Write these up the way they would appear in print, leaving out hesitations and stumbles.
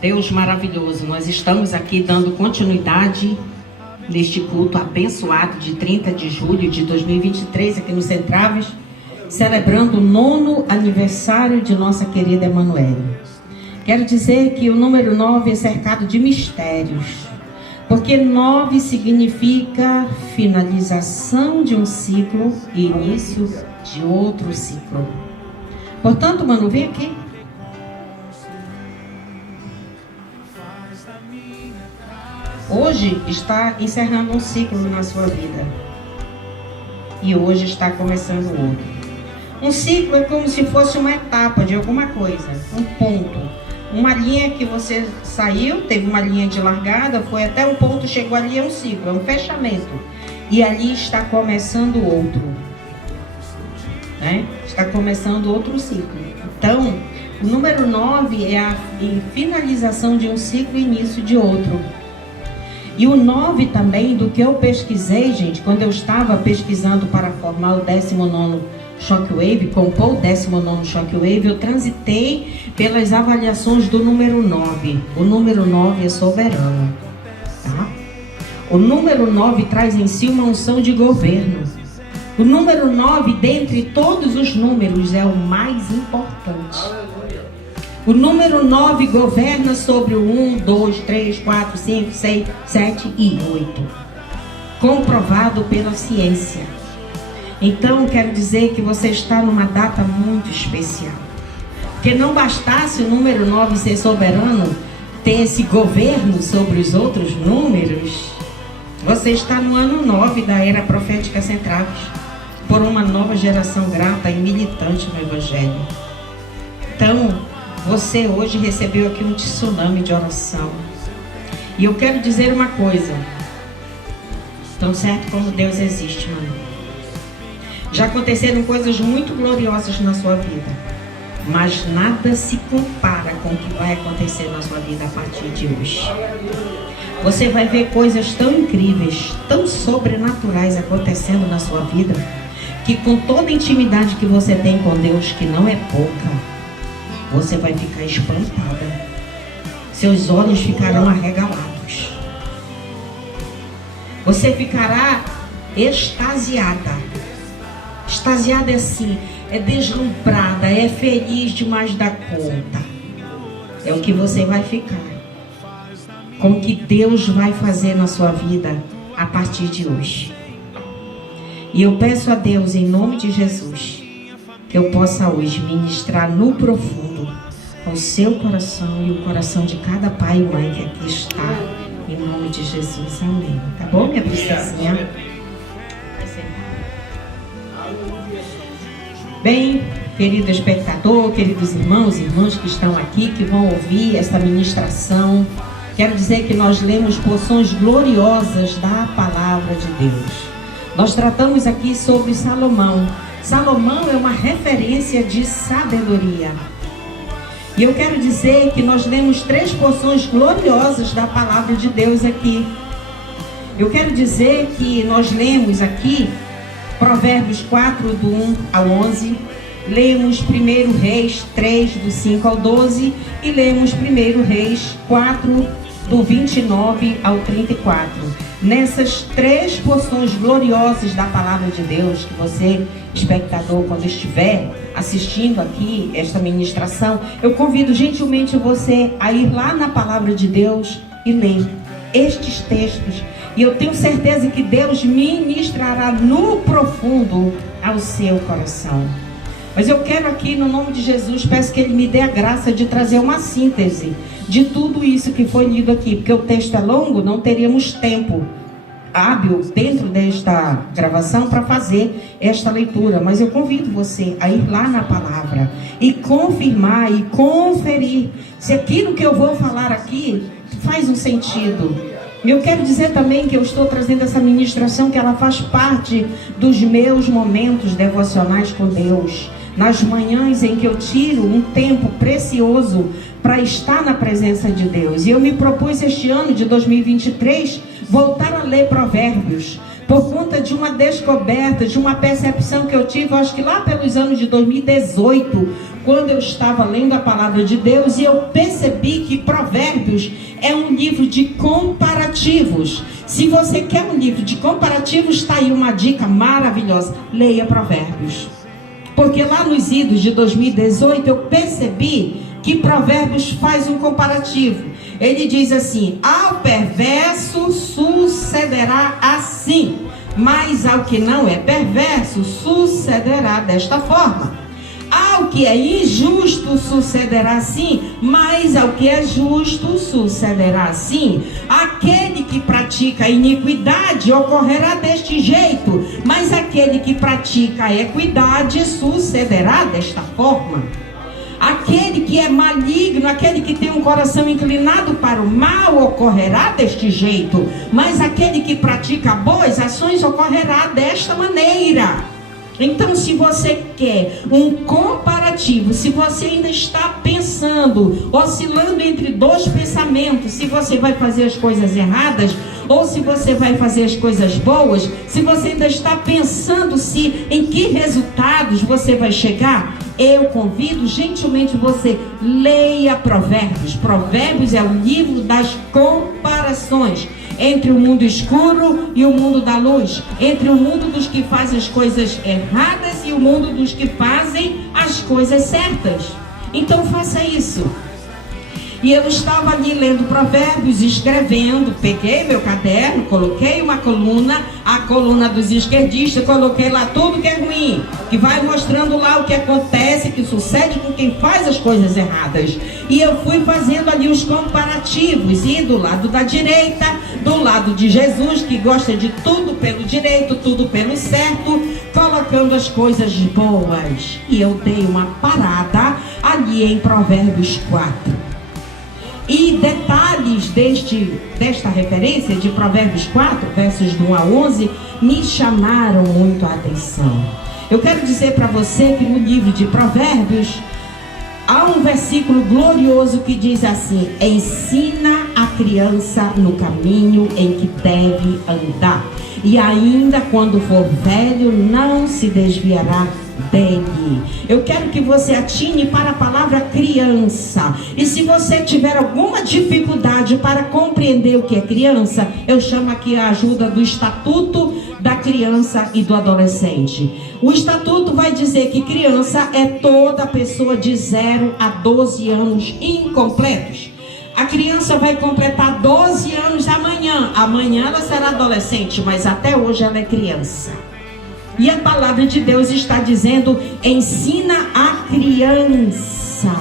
Deus maravilhoso, nós estamos aqui dando continuidade neste culto abençoado de 30 de julho de 2023 aqui no Centraves, celebrando o 9º aniversário de nossa querida Emanuele. Quero dizer que o número 9 é cercado de mistérios, porque 9 significa finalização de um ciclo e início de outro ciclo. Portanto, Manu, vem aqui. Hoje está encerrando um ciclo na sua vida. E hoje está começando outro. Um ciclo é como se fosse uma etapa de alguma coisa, um ponto. Uma linha que você saiu, teve uma linha de largada, foi até um ponto, chegou ali, é um ciclo, é um fechamento. E ali está começando outro. Né? Está começando outro ciclo. Então, o número 9 é a finalização de um ciclo e início de outro. E o 9 também, do que eu pesquisei, gente, quando eu estava pesquisando para formar o 19º Shockwave, compor o 19º Shockwave, eu transitei pelas avaliações do número 9. O número 9 é soberano. Tá? O número 9 traz em si uma unção de governo. O número 9, dentre todos os números, é o mais importante. O número 9 governa sobre o 1, 2, 3, 4, 5, 6, 7 e 8. Comprovado pela ciência. Então, quero dizer que você está numa data muito especial. Porque não bastasse o número 9 ser soberano, ter esse governo sobre os outros números, você está no ano 9 da era profética Centraves, por uma nova geração grata e militante no Evangelho. Então, você hoje recebeu aqui um tsunami de oração. E eu quero dizer uma coisa. Tão certo como Deus existe, mano. Já aconteceram coisas muito gloriosas na sua vida. Mas nada se compara com o que vai acontecer na sua vida a partir de hoje. Você vai ver coisas tão incríveis, tão sobrenaturais acontecendo na sua vida, que com toda a intimidade que você tem com Deus, que não é pouca, você vai ficar espantada. Seus olhos ficarão arregalados. Você ficará extasiada. Extasiada é assim, é deslumbrada, é feliz demais da conta. É o que você vai ficar. Com o que Deus vai fazer na sua vida a partir de hoje. E eu peço a Deus, em nome de Jesus, que eu possa hoje ministrar no profundo o seu coração e o coração de cada pai e mãe que aqui está, em nome de Jesus, amém. Tá bom, minha princesinha? Bem, querido espectador, queridos irmãos e irmãs que estão aqui, que vão ouvir esta ministração, quero dizer que nós lemos porções gloriosas da palavra de Deus. Nós tratamos aqui sobre Salomão. Salomão é uma referência de sabedoria. E eu quero dizer que nós lemos 3 porções gloriosas da palavra de Deus aqui. Eu quero dizer que nós lemos aqui Provérbios 4, do 1 ao 11. Lemos 1 Reis 3, do 5 ao 12. E lemos 1 Reis 4, do 29 ao 34. Nessas 3 porções gloriosas da palavra de Deus, que você, espectador, quando estiver assistindo aqui esta ministração, eu convido gentilmente você a ir lá na palavra de Deus e ler estes textos. E eu tenho certeza que Deus ministrará no profundo ao seu coração. Mas eu quero aqui, no nome de Jesus, peço que Ele me dê a graça de trazer uma síntese de tudo isso que foi lido aqui, porque o texto é longo, não teríamos tempo hábil dentro desta gravação para fazer esta leitura, mas eu convido você a ir lá na palavra e confirmar e conferir se aquilo que eu vou falar aqui faz um sentido. Eu quero dizer também que eu estou trazendo essa ministração, que ela faz parte dos meus momentos devocionais com Deus, nas manhãs em que eu tiro um tempo precioso para estar na presença de Deus. E eu me propus este ano de 2023 voltar a ler Provérbios, por conta de uma descoberta, de uma percepção que eu tive, acho que lá pelos anos de 2018, quando eu estava lendo a palavra de Deus, e eu percebi que Provérbios é um livro de comparativos. Se você quer um livro de comparativos, está aí uma dica maravilhosa: leia Provérbios. Porque lá nos idos de 2018 eu percebi que Provérbios faz um comparativo. Ele diz assim: ao perverso sucederá assim, mas ao que não é perverso sucederá desta forma. Ao que é injusto sucederá assim, mas ao que é justo sucederá assim. Aquele que pratica a iniquidade ocorrerá deste jeito, mas aquele que pratica a equidade sucederá desta forma. Aquele que é maligno, aquele que tem um coração inclinado para o mal, ocorrerá deste jeito, mas aquele que pratica boas ações ocorrerá desta maneira. Então, se você quer um comparativo, se você ainda está pensando, oscilando entre dois pensamentos, se você vai fazer as coisas erradas ou se você vai fazer as coisas boas, se você ainda está pensando em que resultados você vai chegar, eu convido gentilmente você, leia Provérbios. Provérbios é o livro das comparações entre o mundo escuro e o mundo da luz, entre o mundo dos que fazem as coisas erradas e o mundo dos que fazem as coisas certas. Então faça isso. E eu estava ali lendo Provérbios, escrevendo, peguei meu caderno, coloquei uma coluna, a coluna dos esquerdistas, coloquei lá tudo que é ruim, que vai mostrando lá o que acontece, que sucede com quem faz as coisas erradas. E eu fui fazendo ali os comparativos, e do lado da direita, do lado de Jesus, que gosta de tudo pelo direito, tudo pelo certo, colocando as coisas boas. E eu dei uma parada ali em Provérbios 4. E detalhes desta referência de Provérbios 4, versos do 1 a 11, me chamaram muito a atenção. Eu quero dizer para você que no livro de Provérbios há um versículo glorioso que diz assim: ensina a criança no caminho em que deve andar, e ainda quando for velho não se desviará dele. Eu quero que você atine para a palavra criança. E se você tiver alguma dificuldade para compreender o que é criança, eu chamo aqui a ajuda do Estatuto da Criança e do Adolescente. O Estatuto vai dizer que criança é toda pessoa de 0 a 12 anos incompletos. A criança vai completar 12 anos amanhã. Amanhã ela será adolescente, mas até hoje ela é criança. E a palavra de Deus está dizendo: ensina a criança.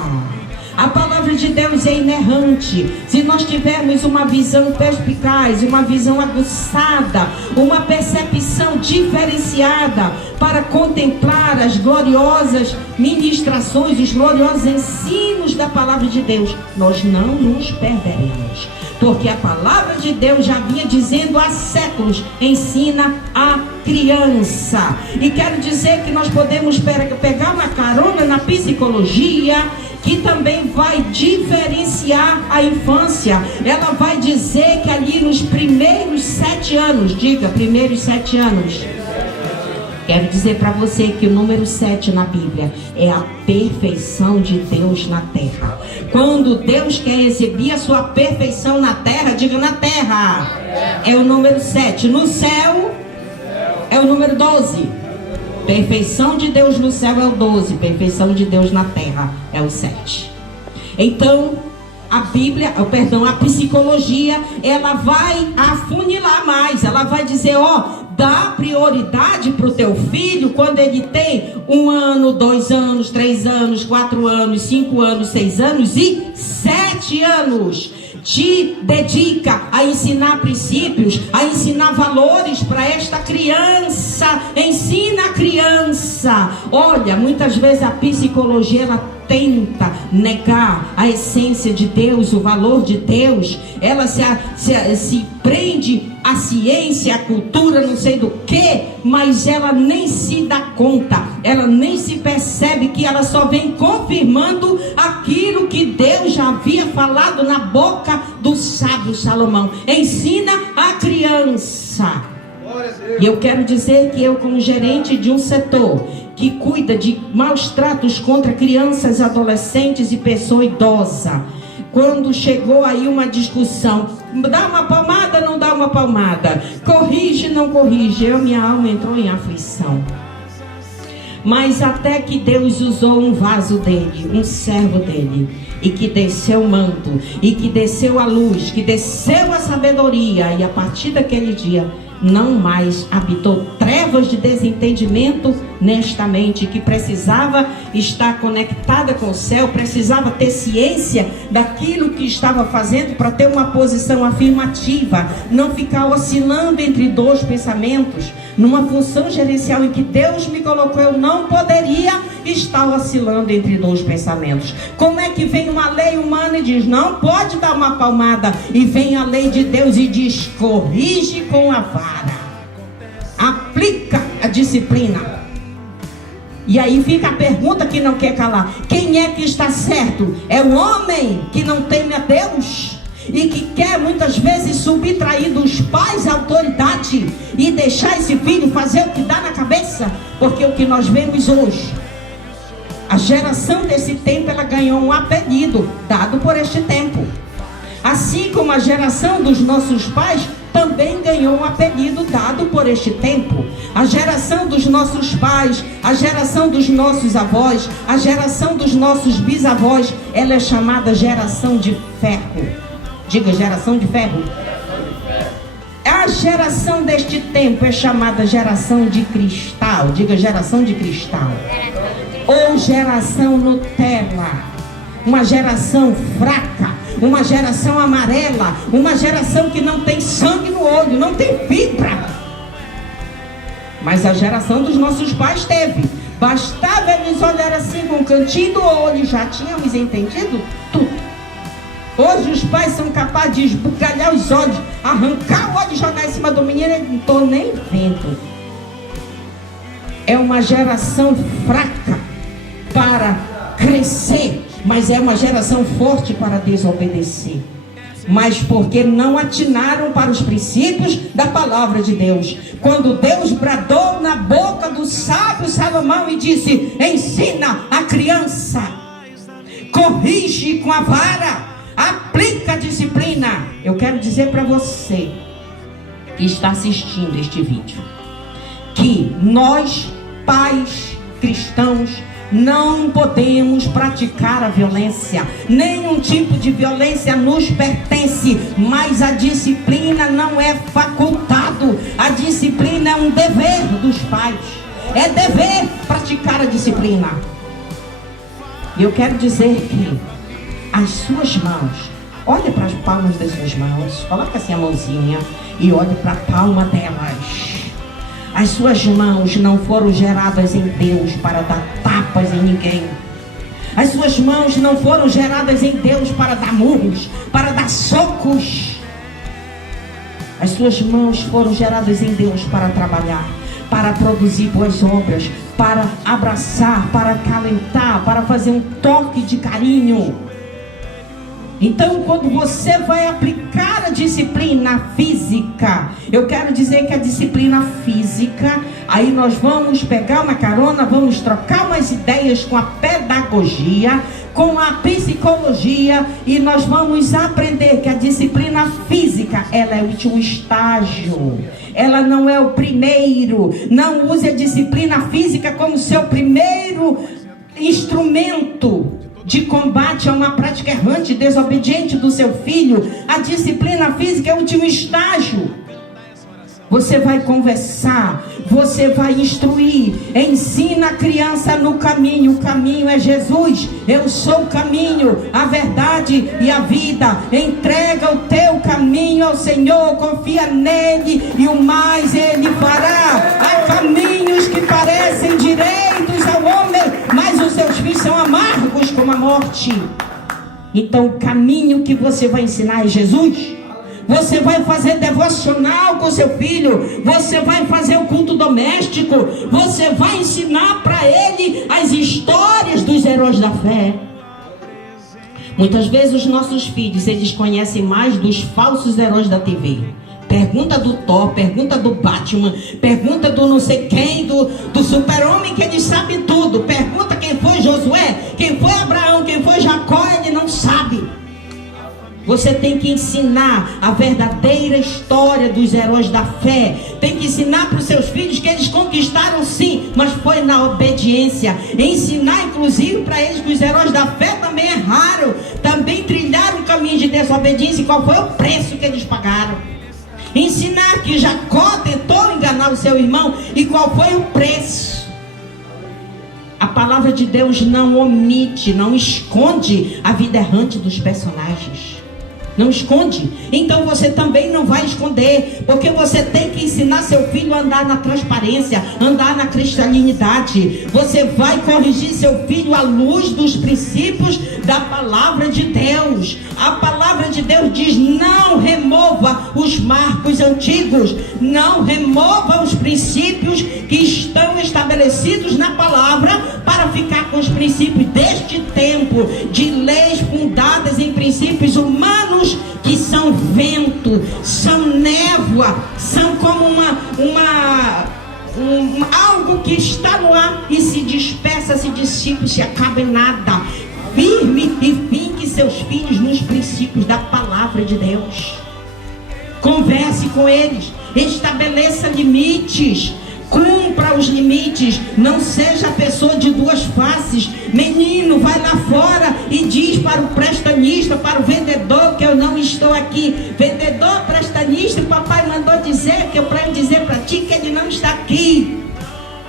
A palavra de Deus é inerrante. Se nós tivermos uma visão perspicaz, uma visão aguçada, uma percepção diferenciada para contemplar as gloriosas ministrações, os gloriosos ensinos da palavra de Deus, nós não nos perderemos. Porque a palavra de Deus já vinha dizendo há séculos: ensina a criança. E quero dizer que nós podemos pegar uma carona na psicologia, que também vai diferenciar a infância. Ela vai dizer que ali nos primeiros 7 anos, diga, primeiros 7 anos. Quero dizer para você que o número 7 na Bíblia é a perfeição de Deus na terra. Quando Deus quer exibir a sua perfeição na terra, diga na terra, é o número 7. No céu é o número 12. Perfeição de Deus no céu é o 12. Perfeição de Deus na terra é o 7. Então, a psicologia, ela vai afunilar mais. Ela vai dizer, dá prioridade para o teu filho quando ele tem 1 ano, 2 anos, 3 anos, 4 anos, 5 anos, 6 anos e 7 anos. Te dedica a ensinar princípios, a ensinar valores para esta criança. Ensina a criança. Olha, muitas vezes a psicologia, ela tenta negar a essência de Deus, o valor de Deus. Ela se prende à ciência, à cultura, não sei do que, mas ela nem se dá conta, ela nem se percebe que ela só vem confirmando aquilo que Deus já havia falado na boca do sábio Salomão. Ensina a criança. E eu quero dizer que eu, como gerente de um setor que cuida de maus tratos contra crianças, adolescentes e pessoa idosa, quando chegou aí uma discussão, dá uma palmada, não dá uma palmada, corrige, não corrige, minha alma entrou em aflição. Mas até que Deus usou um vaso dele, um servo dele, e que desceu o manto, e que desceu a luz, que desceu a sabedoria, e a partir daquele dia não mais habitou trevas de desentendimento nesta mente, que precisava estar conectada com o céu, precisava ter ciência daquilo que estava fazendo para ter uma posição afirmativa, não ficar oscilando entre dois pensamentos. Numa função gerencial em que Deus me colocou, eu não poderia estar oscilando entre dois pensamentos. Como é que vem uma lei humana e diz, não pode dar uma palmada, e vem a lei de Deus e diz, corrige com a vara, aplica a disciplina. E aí fica a pergunta que não quer calar, quem é que está certo? É o homem que não teme a Deus e que quer muitas vezes subtrair dos pais a autoridade e deixar esse filho fazer o que dá na cabeça? Porque o que nós vemos hoje, a geração desse tempo, ela ganhou um apelido dado por este tempo. Assim como a geração dos nossos pais também ganhou um apelido dado por este tempo. A geração dos nossos pais, a geração dos nossos avós, a geração dos nossos bisavós, ela é chamada geração de ferro. Diga, geração de ferro. A geração deste tempo é chamada geração de cristal. Diga, geração de cristal. Ou geração Nutella. Uma geração fraca, uma geração amarela, uma geração que não tem sangue no olho, não tem fibra. Mas a geração dos nossos pais teve. Bastava eles olhar assim com o cantinho do olho, já tínhamos entendido tudo. Hoje os pais são capazes de esbugalhar os olhos, arrancar o olho e jogar em cima do menino, ele não estou nem vendo. É uma geração fraca para crescer, mas é uma geração forte para desobedecer. Mas porque não atinaram para os princípios da palavra de Deus. Quando Deus bradou na boca do sábio Salomão e disse, ensina a criança, corrige com a vara, aplica a disciplina. Eu quero dizer para você que está assistindo este vídeo, que nós, pais cristãos, não podemos praticar a violência. Nenhum tipo de violência nos pertence, mas a disciplina não é facultado. A disciplina é um dever dos pais. É dever praticar a disciplina. E eu quero dizer que as suas mãos, olhe para as palmas das suas mãos, coloque assim a mãozinha e olhe para a palma delas. As suas mãos não foram geradas em Deus para dar tapas em ninguém. As suas mãos não foram geradas em Deus para dar murros, para dar socos. As suas mãos foram geradas em Deus para trabalhar, para produzir boas obras, para abraçar, para acalentar, para fazer um toque de carinho. Então, quando você vai aplicar a disciplina física, eu quero dizer que a disciplina física, aí nós vamos pegar uma carona, vamos trocar umas ideias com a pedagogia, com a psicologia, e nós vamos aprender que a disciplina física, ela é o último estágio, ela não é o primeiro. Não use a disciplina física como seu primeiro instrumento de combate a uma prática errante, desobediente do seu filho. A disciplina física é o último estágio. Você vai conversar, você vai instruir, ensina a criança no caminho. O caminho é Jesus. Eu sou o caminho, a verdade e a vida. Entrega o teu caminho ao Senhor, confia nele e o mais ele fará. Há caminhos que parecem direitos ao homem, mas os seus filhos são amargos como a morte. Então o caminho que você vai ensinar é Jesus. Você vai fazer devocional com seu filho, você vai fazer o culto doméstico, você vai ensinar para ele as histórias dos heróis da fé. Muitas vezes os nossos filhos, eles conhecem mais dos falsos heróis da TV. Pergunta do Thor, pergunta do Batman, pergunta do não sei quem, do super-homem, que eles sabem tudo. Pergunta quem foi Josué, quem foi Abraão, quem foi Jacó, ele não sabe. Você tem que ensinar a verdadeira história dos heróis da fé. Tem que ensinar para os seus filhos que eles conquistaram sim, mas foi na obediência. Ensinar inclusive para eles que os heróis da fé também erraram, também trilharam um caminho de desobediência, e qual foi o preço que eles pagaram. Ensinar que Jacó tentou enganar o seu irmão e qual foi o preço. A palavra de Deus não omite, não esconde a vida errante dos personagens. Não esconde. Então você também não vai esconder, porque você tem que ensinar seu filho a andar na transparência, andar na cristalinidade. Você vai corrigir seu filho à luz dos princípios da palavra de Deus. A palavra de Deus diz: não remova os marcos antigos, não remova os princípios que estão estabelecidos na palavra, para ficar com os princípios deste tempo, de leis fundadas em princípios humanos, que são vento, são névoa, são como algo que está no ar e se dispersa, se dissipa e se acaba em nada. Firme e finque seus filhos nos princípios da palavra de Deus. Converse com eles, estabeleça limites, cumpra os limites. Não seja pessoa de duas faces. Menino, vai lá fora e diz para o prestanista, para o vendedor, que eu não estou aqui. Vendedor, prestanista, o papai mandou dizer que eu para dizer para ti que ele não está aqui.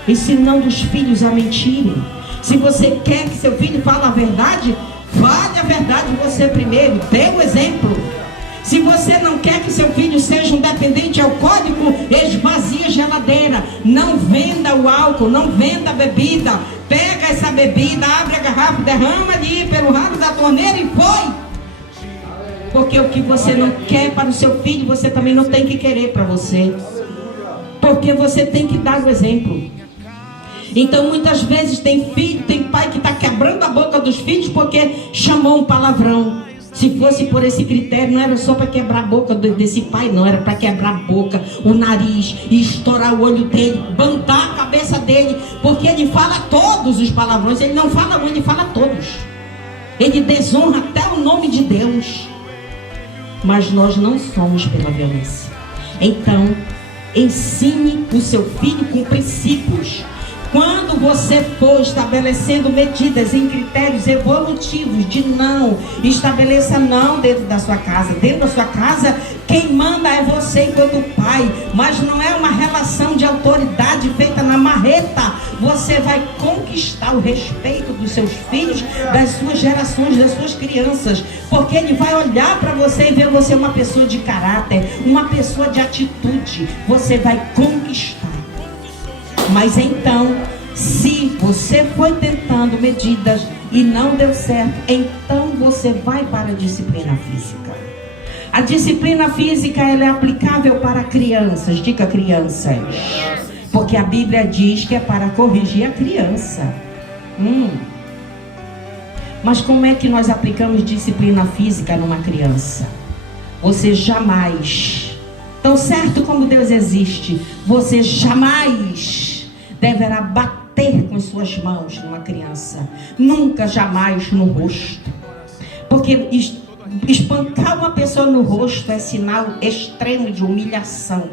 Ensinando os filhos a mentirem. Se você quer que seu filho fale a verdade, fale a verdade você primeiro, dê o exemplo. Se você não quer que seu filho seja um dependente alcoólico, esvazie a geladeira. Não venda o álcool, não venda a bebida. Pega essa bebida, abre a garrafa, derrama ali pelo ralo da torneira e foi. Porque o que você não quer para o seu filho, você também não tem que querer para você. Porque você tem que dar o exemplo. Então muitas vezes tem filho, tem pai que está quebrando a boca dos filhos porque chamou um palavrão. Se fosse por esse critério, não era só para quebrar a boca desse pai, não, era para quebrar a boca, o nariz, e estourar o olho dele, bantar a cabeça dele, porque ele fala todos os palavrões. Ele não fala um, ele fala todos. Ele desonra até o nome de Deus. Mas nós não somos pela violência. Então, ensine o seu filho com princípios. Quando você for estabelecendo medidas em critérios evolutivos de não, estabeleça não dentro da sua casa. Dentro da sua casa, quem manda é você enquanto pai, mas não é uma relação de autoridade feita na marreta. Você vai conquistar o respeito dos seus filhos, das suas gerações, das suas crianças, porque ele vai olhar para você e ver você uma pessoa de caráter, uma pessoa de atitude. Você vai conquistar. Mas então, se você foi tentando medidas e não deu certo, então você vai para a disciplina física. A disciplina física, ela é aplicável para crianças. Diga crianças. Porque a Bíblia diz que é para corrigir a criança. Mas como é que nós aplicamos disciplina física numa criança? Você jamais, tão certo como Deus existe, você jamais deverá bater com suas mãos numa criança. Nunca, jamais no rosto. Porque espancar uma pessoa no rosto é sinal extremo de humilhação.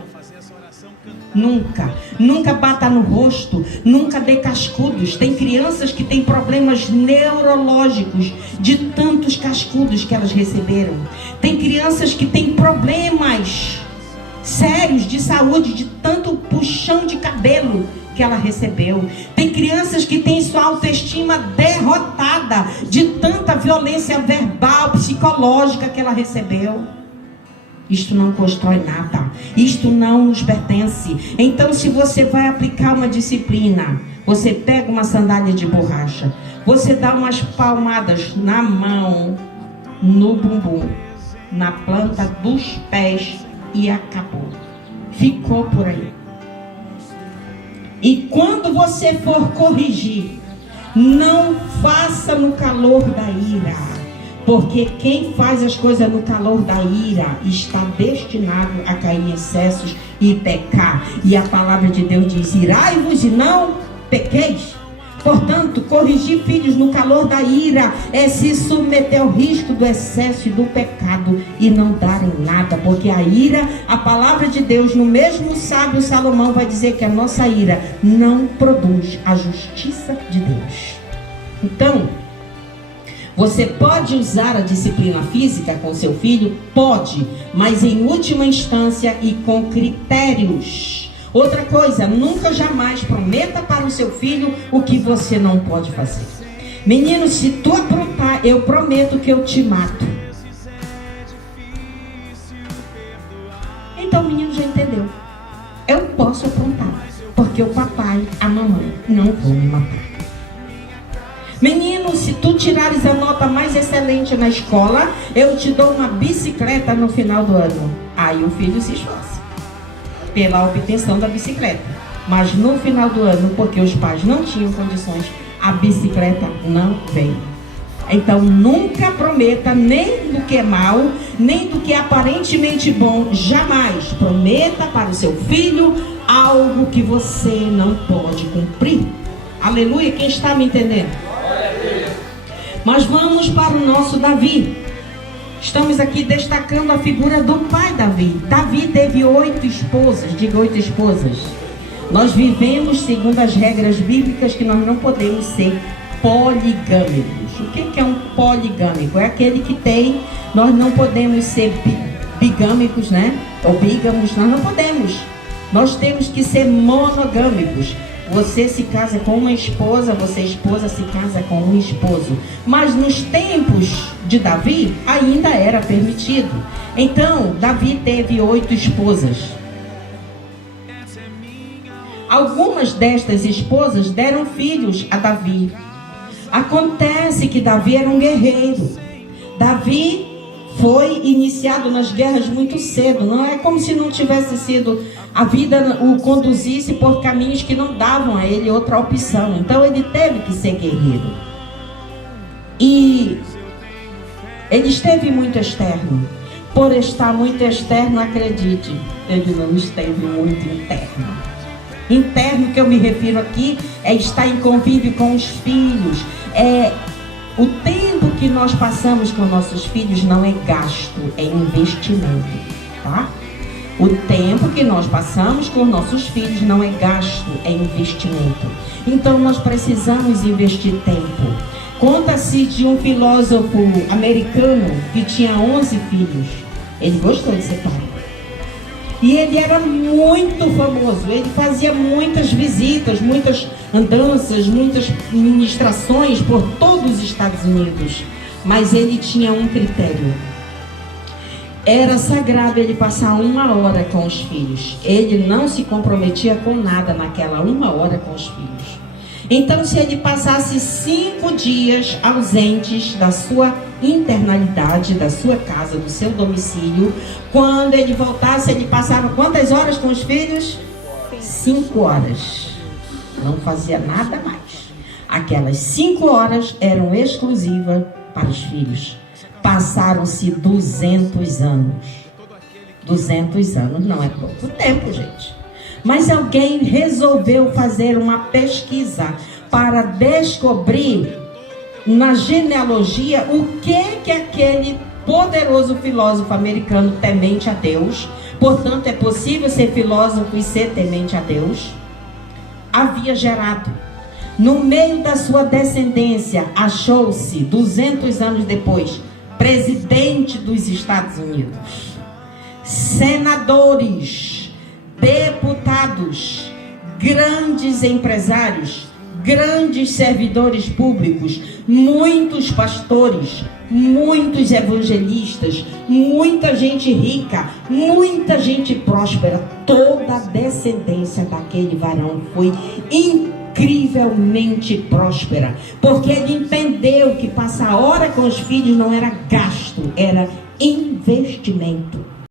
Nunca bata no rosto, nunca dê cascudos. Tem crianças que têm problemas neurológicos de tantos cascudos que elas receberam. Tem crianças que têm problemas sérios de saúde de tanto puxão de cabelo que ela recebeu. Tem crianças que têm sua autoestima derrotada de tanta violência verbal, psicológica que ela recebeu. Isto não constrói nada. Isto não nos pertence. Então, se você vai aplicar uma disciplina, você pega uma sandália de borracha, você dá umas palmadas na mão, no bumbum, na planta dos pés e acabou. Ficou por aí. E quando você for corrigir, não faça no calor da ira. Porque quem faz as coisas no calor da ira está destinado a cair em excessos e pecar. E a palavra de Deus diz: irai-vos e não pequeis. Portanto, corrigir filhos no calor da ira é se submeter ao risco do excesso e do pecado e não darem nada. Porque a ira, a palavra de Deus, no mesmo sábio Salomão vai dizer que a nossa ira não produz a justiça de Deus. Então, você pode usar a disciplina física com seu filho? Pode, mas em última instância e com critérios. Outra coisa, nunca jamais prometa para o seu filho o que você não pode fazer. Menino, se tu aprontar, eu prometo que eu te mato. Então o menino já entendeu. Eu posso aprontar, porque o papai, a mamãe não vão me matar. Menino, se tu tirares a nota mais excelente na escola, eu te dou uma bicicleta no final do ano. Aí o filho se esforça pela obtenção da bicicleta. Mas no final do ano, porque os pais não tinham condições, a bicicleta não veio. Então nunca prometa nem do que é mal, nem do que é aparentemente bom. Jamais prometa para o seu filho algo que você não pode cumprir. Aleluia, quem está me entendendo? Mas vamos para o nosso Davi. Estamos aqui destacando a figura do pai Davi. Davi teve 8 esposas, diga 8 esposas. Nós vivemos segundo as regras bíblicas que nós não podemos ser poligâmicos. O que é um poligâmico? É aquele que tem, nós não podemos ser bigâmicos, né? Ou bígamos, nós não podemos. Nós temos que ser monogâmicos. Você se casa com uma esposa, você esposa se casa com um esposo. Mas nos tempos de Davi, ainda era permitido. Então, Davi teve 8 esposas. Algumas destas esposas deram filhos a Davi. Acontece que Davi era um guerreiro. Davi foi iniciado nas guerras muito cedo. Não é como se não tivesse sido... A vida o conduzisse por caminhos que não davam a ele outra opção. Então ele teve que ser guerreiro. E ele esteve muito externo. Por estar muito externo, acredite, ele não esteve muito interno. Interno que eu me refiro aqui é estar em convívio com os filhos. O tempo que nós passamos com nossos filhos não é gasto, é investimento, tá? O tempo que nós passamos com nossos filhos não é gasto, é investimento. Então nós precisamos investir tempo. Conta-se de um filósofo americano que tinha 11 filhos. Ele gostou de ser pai. E ele era muito famoso. Ele fazia muitas visitas, muitas andanças, muitas ministrações por todos os Estados Unidos. Mas ele tinha um critério. Era sagrado ele passar 1 hora com os filhos. Ele não se comprometia com nada naquela 1 hora com os filhos. Então, se ele passasse 5 dias ausentes da sua internalidade, da sua casa, do seu domicílio, quando ele voltasse, ele passava quantas horas com os filhos? 5 horas. Não fazia nada mais. Aquelas 5 horas eram exclusivas para os filhos. Passaram-se 200 anos. 200 anos não é pouco tempo, gente. Mas alguém resolveu fazer uma pesquisa para descobrir na genealogia o que aquele poderoso filósofo americano temente a Deus, portanto é possível ser filósofo e ser temente a Deus, havia gerado. No meio da sua descendência, achou-se, 200 anos depois, presidente dos Estados Unidos, senadores, deputados, grandes empresários, grandes servidores públicos, muitos pastores, muitos evangelistas, muita gente rica, muita gente próspera. Toda a descendência daquele varão foi incrivelmente próspera, porque ele entendeu que passar hora com os filhos não era gasto, era investimento.